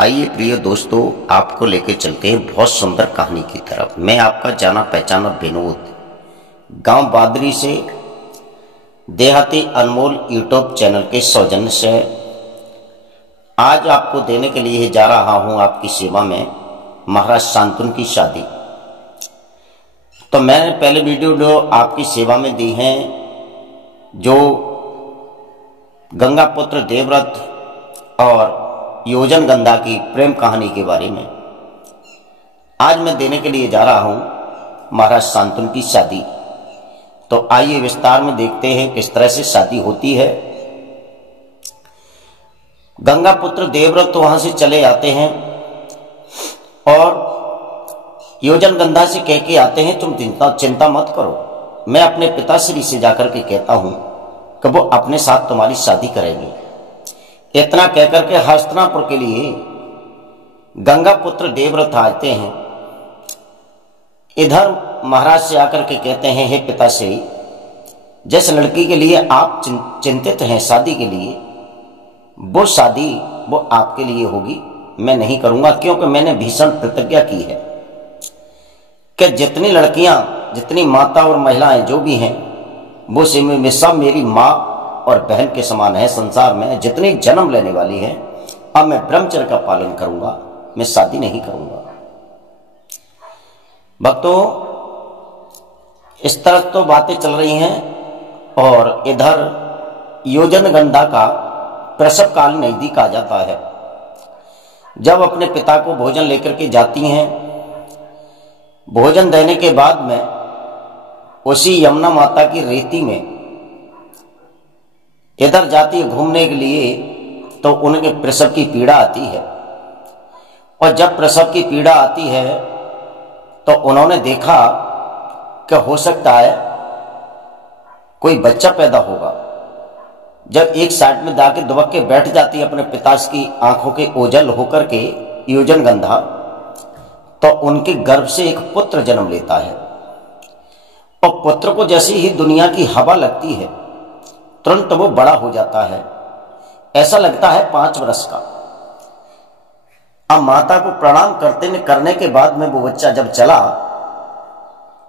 आइए प्रिय दोस्तों, आपको लेके चलते हैं बहुत सुंदर कहानी की तरफ। मैं आपका जाना पहचाना विनोद, गांव बादरी से देहाती अनमोल यूट्यूब चैनल के सौजन्य से आज आपको देने के लिए जा रहा हूं आपकी सेवा में महाराज शांतनु की शादी। तो मैंने पहले वीडियो जो आपकी सेवा में दी हैं, जो गंगा पुत्र देवव्रत और योजन गंधा की प्रेम कहानी के बारे में, आज मैं देने के लिए जा रहा हूं महाराज शांतनु की शादी। तो आइए विस्तार में देखते हैं किस तरह से शादी होती है। गंगा पुत्र देवव्रत वहां से चले आते हैं और योजन गंधा से कह के आते हैं, तुम चिंता मत करो, मैं अपने पिताश्री से जाकर के कहता हूं कि वो अपने साथ तुम्हारी शादी करेंगे। इतना कहकर के हस्तिनापुर के लिए गंगा पुत्र देवव्रत आते हैं। इधर महाराज से आकर के कहते हैं, हे पिताश्री, जिस लड़की के लिए आप चिंतित हैं शादी के लिए, वो शादी वो आपके लिए होगी, मैं नहीं करूंगा, क्योंकि मैंने भीषण प्रतिज्ञा की है कि जितनी लड़कियां, जितनी माता और महिलाएं जो भी हैं, वो सब मेरी माँ और बहन के समान है। संसार में जितनी जन्म लेने वाली है, अब मैं ब्रह्मचर्य का पालन करूंगा, मैं शादी नहीं करूंगा। भक्तों, इस तरह तो बातें चल रही हैं और इधर योजन गंधा का प्रसव काल नजदीक आ जाता है। जब अपने पिता को भोजन लेकर के जाती हैं, भोजन देने के बाद में उसी यमुना माता की रेती में इधर जाती है घूमने के लिए, तो उनके प्रसव की पीड़ा आती है। और जब प्रसव की पीड़ा आती है तो उन्होंने देखा कि हो सकता है कोई बच्चा पैदा होगा। जब एक साइड में जाके दुबक के बैठ जाती है अपने पिता की आंखों के ओझल होकर के योजन गंधा, तो उनके गर्भ से एक पुत्र जन्म लेता है। और पुत्र को जैसे ही दुनिया की हवा लगती है, तुरंत वो बड़ा हो जाता है। ऐसा लगता है 5 वर्ष का। अब माता को प्रणाम करने के बाद में वो बच्चा जब चला,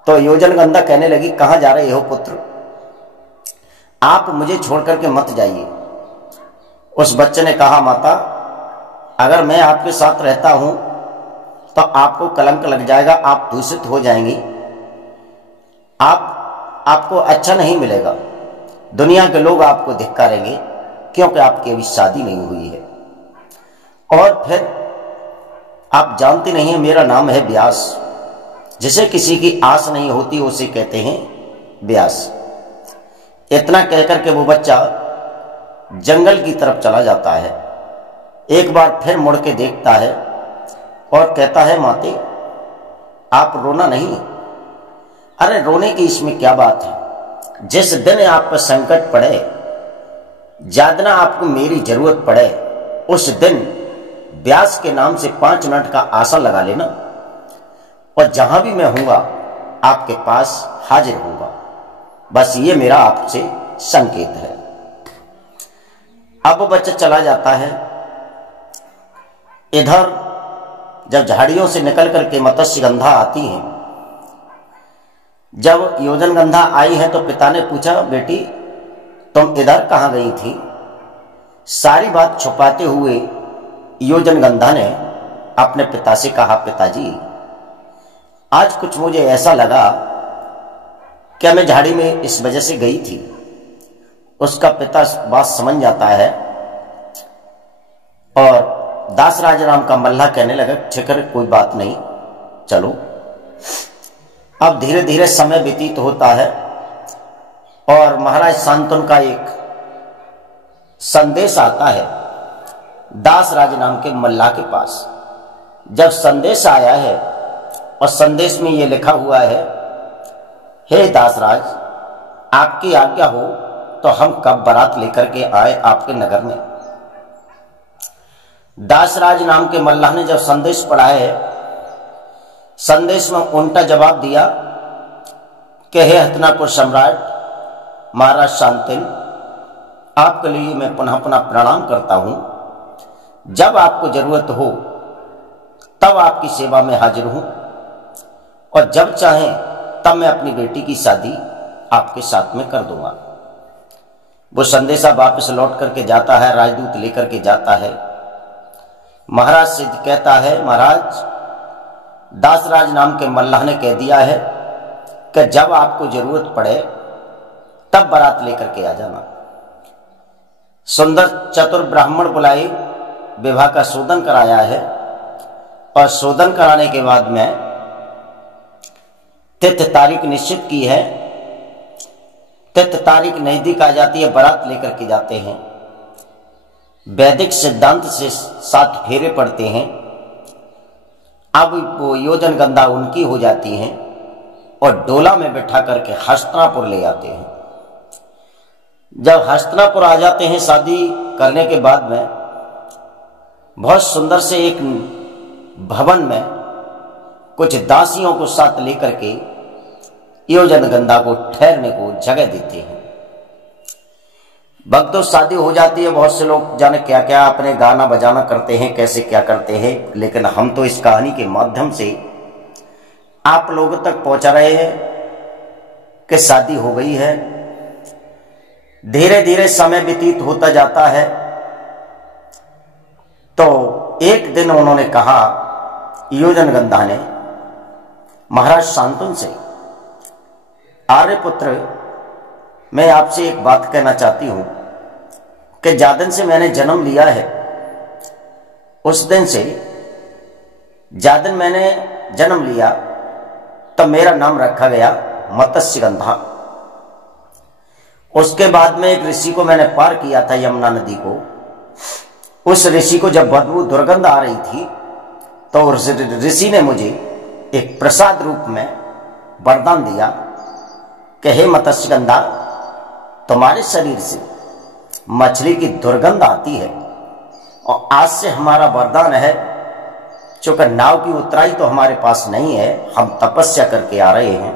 तो योजन गंधा कहने लगी, कहां जा रहे हो पुत्र, आप मुझे छोड़ करके मत जाइए। उस बच्चे ने कहा, माता, अगर मैं आपके साथ रहता हूं तो आपको कलंक लग जाएगा, आप दूषित हो जाएंगी, आपको अच्छा नहीं मिलेगा, दुनिया के लोग आपको धिक्कारेंगे, क्योंकि आपकी अभी शादी नहीं हुई है। और फिर आप जानते नहीं हैं, मेरा नाम है व्यास, जिसे किसी की आस नहीं होती उसे कहते हैं व्यास। इतना कहकर के वो बच्चा जंगल की तरफ चला जाता है। एक बार फिर मुड़ के देखता है और कहता है, माते, आप रोना नहीं। अरे रोने की इसमें क्या बात है, जिस दिन आप पर संकट पड़े, जादना आपको मेरी जरूरत पड़े, उस दिन व्यास के नाम से 5 मिनट का आसन लगा लेना, और जहां भी मैं हूंगा आपके पास हाजिर होऊंगा। बस ये मेरा आपसे संकेत है। अब वो बच्चा चला जाता है। इधर जब झाड़ियों से निकल करके मत्स्य गंधा आती है, जब योजन गंधा आई है तो पिता ने पूछा, बेटी, तुम इधर कहां गई थी? सारी बात छुपाते हुए योजन गंधा ने अपने पिता से कहा, पिताजी, आज कुछ मुझे ऐसा लगा कि मैं झाड़ी में इस वजह से गई थी। उसका पिता बात समझ जाता है और दासराज नाम का मल्लाह कहने लगा, ठीक है, कोई बात नहीं, चलो। अब धीरे धीरे समय व्यतीत होता है और महाराज शांतनु का एक संदेश आता है दासराज नाम के मल्लाह के पास। जब संदेश आया है और संदेश में यह लिखा हुआ है, हे दासराज, आपकी आज्ञा हो तो हम कब बारात लेकर के आए आपके नगर में। दासराज नाम के मल्लाह ने जब संदेश पढ़ा है, संदेश में उल्टा जवाब दिया कि हे हस्तिनापुर सम्राट महाराज शांतनु, आपके लिए मैं पुनः पुनः प्रणाम करता हूं। जब आपको जरूरत हो तब आपकी सेवा में हाजिर हूं, और जब चाहें तब मैं अपनी बेटी की शादी आपके साथ में कर दूंगा। वो संदेशा वापस लौट करके जाता है, राजदूत लेकर के जाता है। महाराज से कहता है, महाराज दासराज नाम के मल्लाह ने कह दिया है कि जब आपको जरूरत पड़े तब बारात लेकर के आ जाना। सुंदर चतुर ब्राह्मण बुलाए, विवाह का शोधन कराया है, और शोधन कराने के बाद में तिथि तारीख निश्चित की है। तिथि तारीख नजदीक आ जाती है, बारात लेकर के जाते हैं। वैदिक सिद्धांत से 7 फेरे पड़ते हैं। अब वो योजन गंधा उनकी हो जाती हैं और डोला में बैठा करके हस्तिनापुर ले आते हैं। जब हस्तिनापुर आ जाते हैं, शादी करने के बाद में बहुत सुंदर से एक भवन में कुछ दासियों को साथ लेकर के योजन गंधा को ठहरने को जगह देते हैं। वक्त तो शादी हो जाती है, बहुत से लोग जाने क्या क्या अपने गाना बजाना करते हैं, कैसे क्या करते हैं, लेकिन हम तो इस कहानी के माध्यम से आप लोगों तक पहुंचा रहे हैं कि शादी हो गई है। धीरे धीरे समय व्यतीत होता जाता है। तो एक दिन उन्होंने कहा, योजन गंधा ने महाराज शांतनु से, आर्यपुत्र मैं आपसे एक बात कहना चाहती हूं कि जिस दिन से मैंने जन्म लिया है, उस दिन से जिस दिन मैंने जन्म लिया तब मेरा नाम रखा गया मत्स्यगंधा। उसके बाद में एक ऋषि को मैंने पार किया था, यमुना नदी को। उस ऋषि को जब बदबू दुर्गंध आ रही थी तो उस ऋषि ने मुझे एक प्रसाद रूप में वरदान दिया कि हे मत्स्यगंधा, तुम्हारे शरीर से मछली की दुर्गंध आती है, और आज से हमारा वरदान है, चूंकि नाव की उतराई तो हमारे पास नहीं है, हम तपस्या करके आ रहे हैं,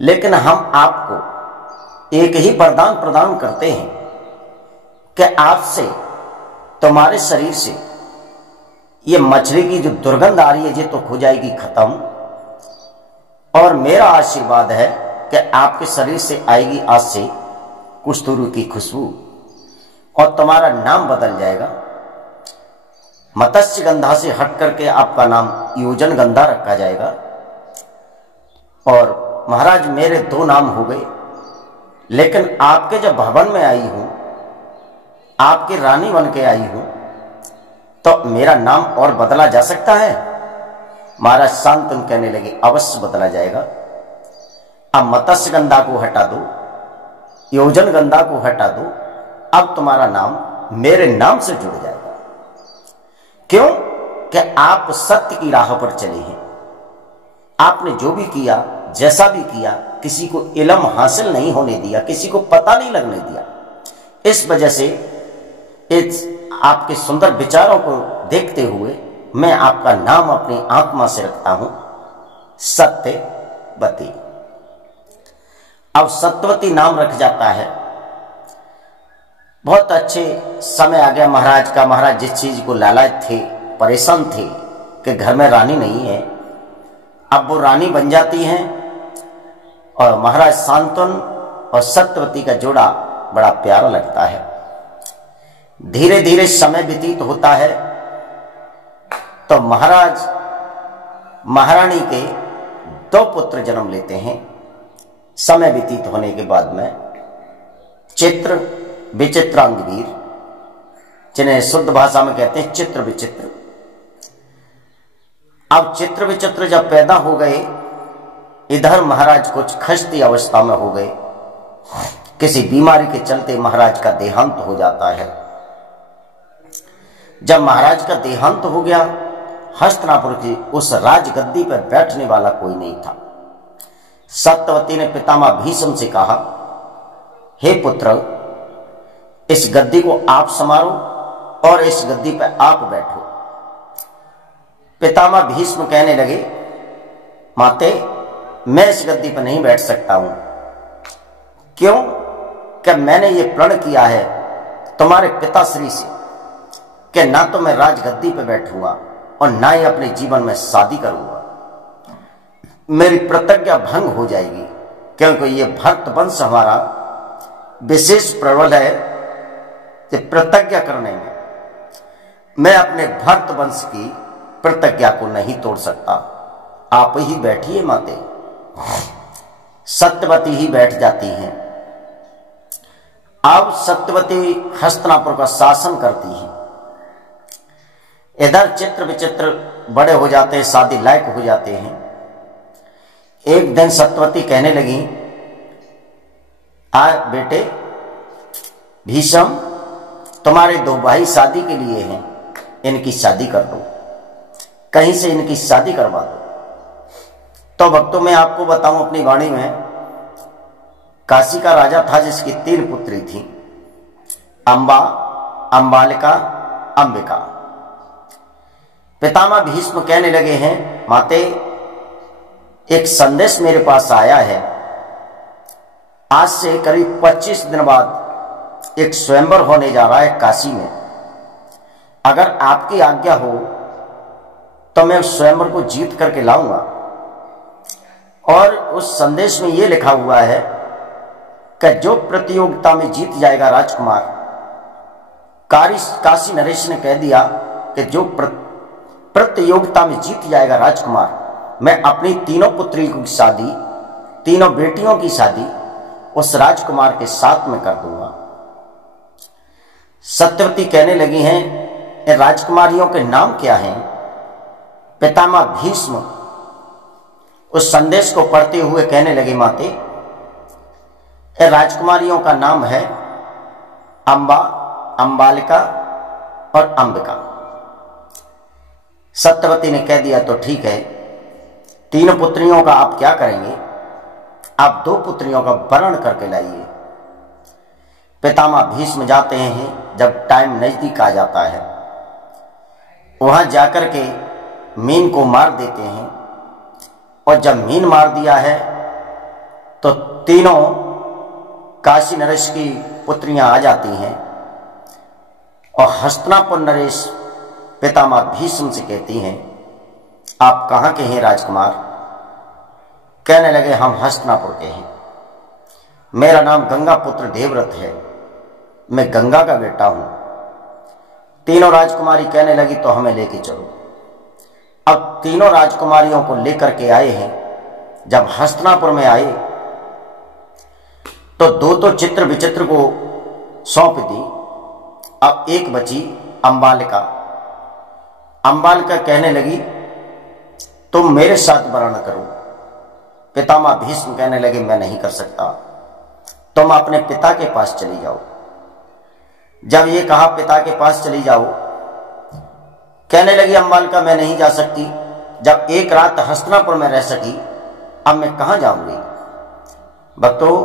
लेकिन हम आपको एक ही वरदान प्रदान करते हैं कि आज से तुम्हारे शरीर से ये मछली की जो दुर्गंध आ रही है ये तो हो जाएगी खत्म, और मेरा आशीर्वाद है कि आपके शरीर से आएगी आज से कुस्तुरु की खुशबू, और तुम्हारा नाम बदल जाएगा। मत्स्यगंधा से हट करके आपका नाम योजन गंधा रखा जाएगा। और महाराज मेरे 2 नाम हो गए, लेकिन आपके जब भवन में आई हूं, आपकी रानी बन के आई हूं, तो मेरा नाम और बदला जा सकता है? महाराज शांतनु कहने लगे, अवश्य बदला जाएगा। अब मत्स्यगंधा को हटा दो, योजन गंधा को हटा दो, अब तुम्हारा नाम मेरे नाम से जुड़ जाएगा। क्यों? कि आप सत्य की राह पर चले हैं। आपने जो भी किया, जैसा भी किया, किसी को इल्म हासिल नहीं होने दिया, किसी को पता नहीं लगने दिया। इस वजह से इस आपके सुंदर विचारों को देखते हुए मैं आपका नाम अपनी आत्मा से रखता हूं, सत्यवती। अब सत्यवती नाम रख जाता है। बहुत अच्छे समय आ गया महाराज का। महाराज जिस चीज को लालच थे, परेशान थे कि घर में रानी नहीं है, अब वो रानी बन जाती हैं, और महाराज शांतनु और सत्यवती का जोड़ा बड़ा प्यारा लगता है। धीरे धीरे समय व्यतीत होता है तो महाराज महारानी के 2 पुत्र जन्म लेते हैं। समय व्यतीत होने के बाद में चित्र विचित्रांगवीर, जिन्हें शुद्ध भाषा में कहते हैं चित्र विचित्र। अब चित्र विचित्र जब पैदा हो गए, इधर महाराज कुछ खस्ती अवस्था में हो गए। किसी बीमारी के चलते महाराज का देहांत हो जाता है। जब महाराज का देहांत हो गया, हस्तिनापुर की उस राजगद्दी पर बैठने वाला कोई नहीं था। सत्यवती ने पितामह भीष्म से कहा, हे पुत्र, इस गद्दी को आप संभालो और इस गद्दी पर आप बैठो। पितामह भीष्म कहने लगे, माते, मैं इस गद्दी पर नहीं बैठ सकता हूं। क्यों? कि मैंने ये प्रण किया है तुम्हारे पिताश्री से कि ना तो मैं राजगद्दी पे बैठूंगा और ना ही अपने जीवन में शादी करूंगा। मेरी प्रतिज्ञा भंग हो जाएगी, क्योंकि ये भक्त वंश हमारा विशेष प्रबल है कि प्रतिज्ञा करने में मैं अपने भक्त वंश की प्रतिज्ञा को नहीं तोड़ सकता। आप ही बैठिए माते। सत्यवती ही बैठ जाती हैं। अब सत्यवती हस्तिनापुर का शासन करती है। इधर चित्र विचित्र बड़े हो जाते हैं, शादी लायक हो जाते हैं। एक दिन सत्यवती कहने लगी, आ बेटे भीष्म, तुम्हारे दो भाई शादी के लिए हैं, इनकी शादी कर दो, कहीं से इनकी शादी करवा दो। तो भक्तों, मैं आपको बताऊं अपनी वाणी में, काशी का राजा था जिसकी 3 पुत्री थी, अंबा, अंबालिका, अंबिका। पितामह भीष्म कहने लगे हैं, माते एक संदेश मेरे पास आया है। आज से करीब 25 दिन बाद एक स्वयंवर होने जा रहा है काशी में। अगर आपकी आज्ञा हो तो मैं उस स्वयंवर को जीत करके लाऊंगा। और उस संदेश में यह लिखा हुआ है कि जो प्रतियोगिता में जीत जाएगा राजकुमार, काशी नरेश ने कह दिया कि जो प्रतियोगिता में जीत जाएगा राजकुमार, मैं अपनी 3 पुत्रियों की शादी, 3 बेटियों की शादी उस राजकुमार के साथ में कर दूंगा। सत्यवती कहने लगी हैं, राजकुमारियों के नाम क्या हैं? पितामह भीष्म उस संदेश को पढ़ते हुए कहने लगे, माते राजकुमारियों का नाम है अंबा, अंबालिका और अंबिका। सत्यवती ने कह दिया, तो ठीक है, 3 पुत्रियों का आप क्या करेंगे? आप 2 पुत्रियों का वर्ण करके लाइए। पितामह भीष्म जाते हैं। जब टाइम नजदीक आ जाता है, वहां जाकर के मीन को मार देते हैं। और जब मीन मार दिया है तो 3 काशी नरेश की पुत्रियां आ जाती हैं और हस्तिनापुर नरेश पितामह भीष्म से कहती हैं, आप कहां के हैं राजकुमार? कहने लगे, हम हस्तिनापुर के हैं। मेरा नाम गंगा पुत्र देवव्रत है, मैं गंगा का बेटा हूं। 3 राजकुमारी कहने लगी, तो हमें लेके चलो। अब 3 राजकुमारियों को लेकर के आए हैं। जब हस्तिनापुर में आए तो 2 तो चित्र विचित्र को सौंप दी। अब एक बची अंबालिका। अंबालिका कहने लगी, तुम मेरे साथ वर्ण करो। पितामह भीष्म कहने लगे, मैं नहीं कर सकता, तुम अपने पिता के पास चली जाओ। जब ये कहा पिता के पास चली जाओ, कहने लगी अंबालिका, मैं नहीं जा सकती। जब एक रात हस्तिनापुर में रह सकी, अब मैं कहां जाऊंगी? भक्तों,